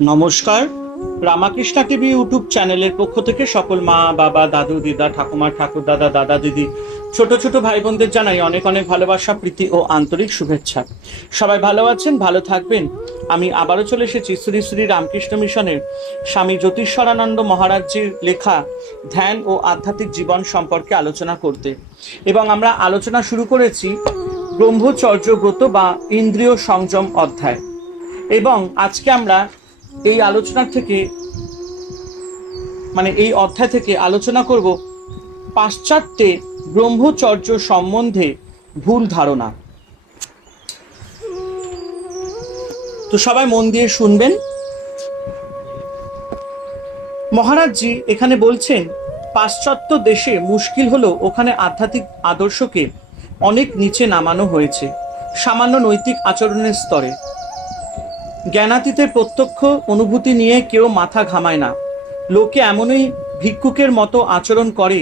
নমস্কার। Ramakrishna TV YouTube চ্যানেলের পক্ষ থেকে সকল মা বাবা দাদু দিদা ঠাকুমা ঠাকুর দাদা দাদা দিদি ছোট ছোট ভাই বোনদের জানাই অনেক অনেক ভালোবাসা প্রীতি ও আন্তরিক শুভেচ্ছা। সবাই ভালো আছেন, ভালো থাকবেন। আমি আবারও চলে এসেছি শ্রী শ্রী রামকৃষ্ণ মিশনের স্বামী জ্যোতিষ্বরানন্দ মহারাজজির লেখা ধ্যান ও আধ্যাত্মিক জীবন সম্পর্কে আলোচনা করতে। এবং আমরা আলোচনা শুরু করেছি ব্রহ্মচর্য ব্রত বা ইন্দ্রিয় সংযম অধ্যায়। এবং আজকে আমরা এই আলোচনা থেকে এই অধ্যায় থেকে আলোচনা করব পাশ্চাত্যে ব্রহ্মচর্য সম্বন্ধে ভুল ধারণা। তো সবাই মন দিয়ে শুনবেন। মহারাজজি এখানে বলছেন, পাশ্চাত্য দেশে মুশকিল হলো ওখানে আধ্যাত্মিক আদর্শকে অনেক নিচে নামানো হয়েছে সামান্য নৈতিক আচরণের স্তরে। জ্ঞানাতীতের প্রত্যক্ষ অনুভূতি নিয়ে কেউ মাথা ঘামায় না। লোকে এমনই ভিক্ষুকের মতো আচরণ করে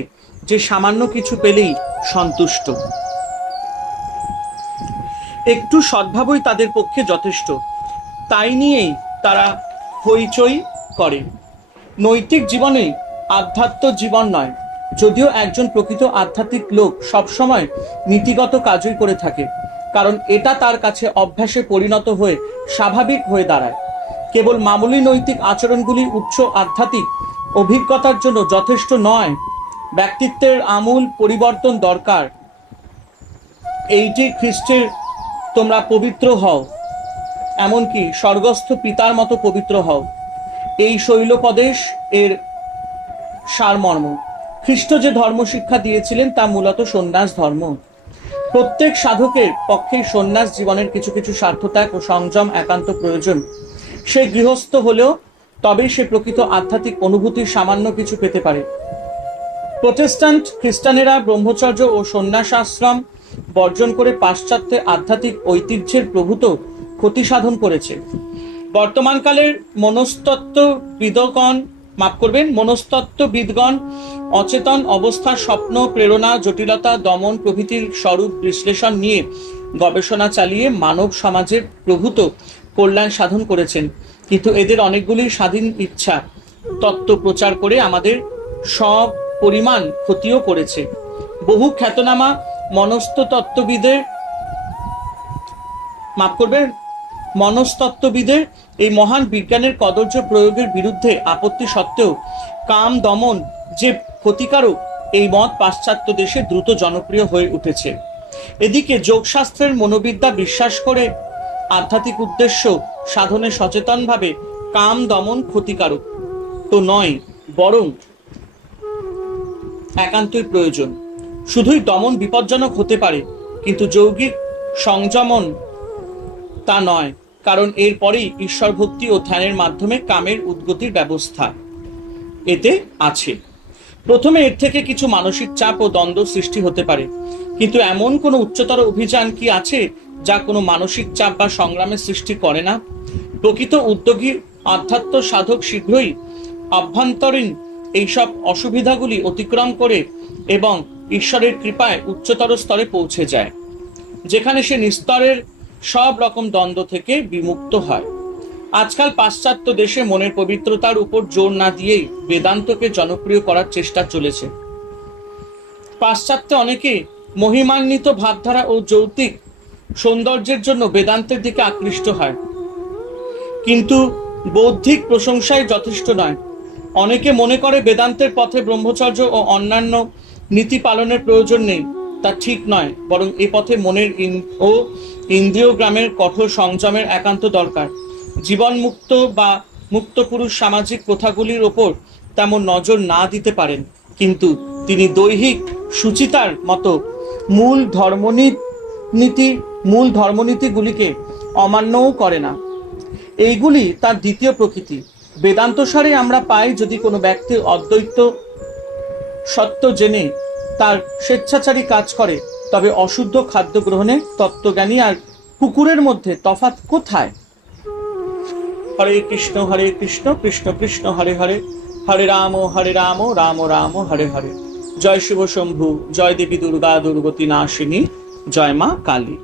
যে সামান্য কিছু পেলেই সন্তুষ্ট। একটু সদ্ভাবই তাদের পক্ষে যথেষ্ট, তাই নিয়েই তারা হইচই করে। নৈতিক জীবনে আধ্যাত্ম জীবন নয়। যদিও একজন প্রকৃত আধ্যাত্মিক লোক সবসময় নীতিগত কাজই করে থাকে, কারণ এটা তার কাছে অভ্যাসে পরিণত হয়ে স্বাভাবিক হয়ে দাঁড়ায়। কেবল মামুলি নৈতিক আচরণগুলি উচ্চ আধ্যাত্মিক অভিজ্ঞতার জন্য যথেষ্ট নয়। ব্যক্তিত্বের আমূল পরিবর্তন দরকার। এইটি খ্রিস্টের তোমরা পবিত্র হও, এমনকি স্বর্গস্থ পিতার মতো পবিত্র হও, এই শৈলপদেশ এর সারমর্ম। খ্রিস্ট যে ধর্ম শিক্ষা দিয়েছিলেন তা মূলত সন্ন্যাস ধর্ম। প্রত্যেক সাধকের পক্ষেই সন্ন্যাস জীবনের কিছু কিছু স্বার্থত্যাগ ও সংযম একান্ত প্রয়োজন। সে গৃহস্থ হলেও তবেই সে প্রকৃত আধ্যাত্মিক অনুভূতির সামান্য কিছু পেতে পারে। প্রোটেস্ট্যান্ট খ্রিস্টানেরা ব্রহ্মচর্য ও সন্ন্যাসাশ্রম বর্জন করে পাশ্চাত্যের আধ্যাত্মিক ঐতিহ্যের প্রভূত ক্ষতি সাধন করেছে। বর্তমানকালের মনস্তত্ত্ববিদগণ অচেতন অবস্থার স্বপ্ন, প্রেরণা, জটিলতা, দমন প্রভৃতির স্বরূপ বিশ্লেষণ নিয়ে গবেষণা চালিয়ে মানব সমাজের প্রভূত কল্যাণ সাধন করেছেন। কিন্তু এদের অনেকগুলি স্বাধীন ইচ্ছা তত্ত্ব প্রচার করে আমাদের সব পরিমাণ ক্ষতিও করেছে। বহু খ্যাতনামা মনস্তত্ত্ববিদের এই মহান বিজ্ঞানের কদর্য প্রয়োগের বিরুদ্ধে আপত্তি সত্ত্বেও কাম দমন যে ক্ষতিকারক এই মত পাশ্চাত্য দেশে দ্রুত জনপ্রিয় হয়ে উঠেছে। এদিকে যোগশাস্ত্রের মনোবিদ্যা বিশ্বাস করে আধ্যাত্মিক উদ্দেশ্য সাধনে সচেতনভাবে কাম দমন ক্ষতিকারক তো নয়, বরং একান্তই প্রয়োজন। শুধুই দমন বিপজ্জনক হতে পারে, কিন্তু যৌগিক সংযমন তা নয়, কারণ এরপরেই ঈশ্বর ভক্তি ও ধ্যানের মাধ্যমে কামের উদ্গতির ব্যবস্থা এতে আছে। প্রথমে এর থেকে কিছু মানসিক চাপ ও দ্বন্দ্ব সৃষ্টি হতে পারে, কিন্তু এমন কোনো উচ্চতর অভিযান কি আছে যা কোনো মানসিক চাপ বা সংগ্রামের সৃষ্টি করে না? প্রকৃত উদ্যোগী আধ্যাত্ম সাধক শীঘ্রই অভ্যন্তরীণ এইসব অসুবিধাগুলি অতিক্রম করে এবং ঈশ্বরের কৃপায় উচ্চতর স্তরে পৌঁছে যায়, যেখানে সে নিস্তরের সব রকম দ্বন্দ্ব থেকে বিমুক্ত হয়। আজকাল পাশ্চাত্য দেশে মনের পবিত্রতার উপর জোর না দিয়েই বেদান্তকে জনপ্রিয় করার চেষ্টা চলেছে। পাশ্চাত্যে অনেকে মহিমান্বিত ভাবধারা ও যৌক্তিক সৌন্দর্যের জন্য বেদান্তের দিকে আকৃষ্ট হয়, কিন্তু বৌদ্ধিক প্রশংসাই যথেষ্ট নয়। অনেকে মনে করে বেদান্তের পথে ব্রহ্মচর্য ও অন্যান্য নীতি পালনের প্রয়োজন নেই। তা ঠিক নয়, বরং এ পথে মনের ও ইন্দ্রিয় গ্রামের কঠোর সংযমের একান্ত দরকার। জীবন মুক্ত বা মুক্ত পুরুষ সামাজিক প্রথাগুলির ওপর তেমন নজর না দিতে পারেন, কিন্তু তিনি দৈহিক সুচিতার মতো মূল ধর্মনীতিগুলিকে অমান্যও করে না। এইগুলি তার দ্বিতীয় প্রকৃতি। বেদান্তসারে আমরা পাই, যদি কোনো ব্যক্তির অদ্বৈত সত্য জেনে তার স্বেচ্ছাচারী কাজ করে, তবে অশুদ্ধ খাদ্য গ্রহণে তত্ত্বজ্ঞানী আর কুকুরের মধ্যে তফাৎ কোথায়? হরে কৃষ্ণ কৃষ্ণ কৃষ্ণ হরে হরে, হরে রাম রাম রাম হরে হরে। জয় শিব শম্ভু, জয় দেবী দুর্গা দুর্গতি নাশিনী, জয় মা কালী।